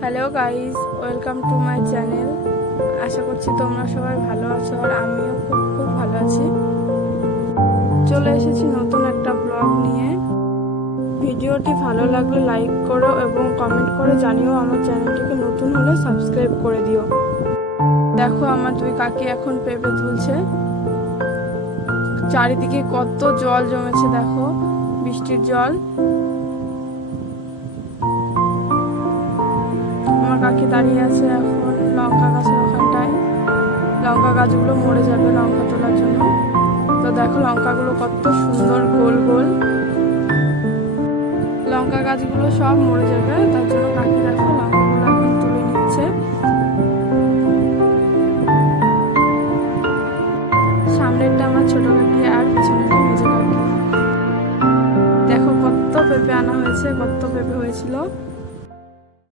Hello guys, welcome to my channel. আশা করছি তোমরা সবাই ভালো আছো আর আমিও খুব খুব ভালো আছি। চলে এসেছি নতুন একটা ব্লগ নিয়ে। ভিডিওটি ভালো লাগলে লাইক করো এবং কমেন্ট করে জানিও। আমার চ্যানেলটিকে নতুন হলে সাবস্ক্রাইব করে দিও। দেখো আমার দুই কাকি এখন পেঁপে তুলছে। চারিদিকে কত জল জমেছে, দেখো বৃষ্টির জল। আমার কাকি দাঁড়িয়ে আছে এখন লঙ্কা গাছের ওখানটায়। লঙ্কা গাছগুলো মরে যাবে লঙ্কা তোলার জন্য। তো দেখো লঙ্কাগুলো কত সুন্দর গোল গোল। লঙ্কা গাছগুলো সব মরে যাবে, তার জন্য কাকি দেখো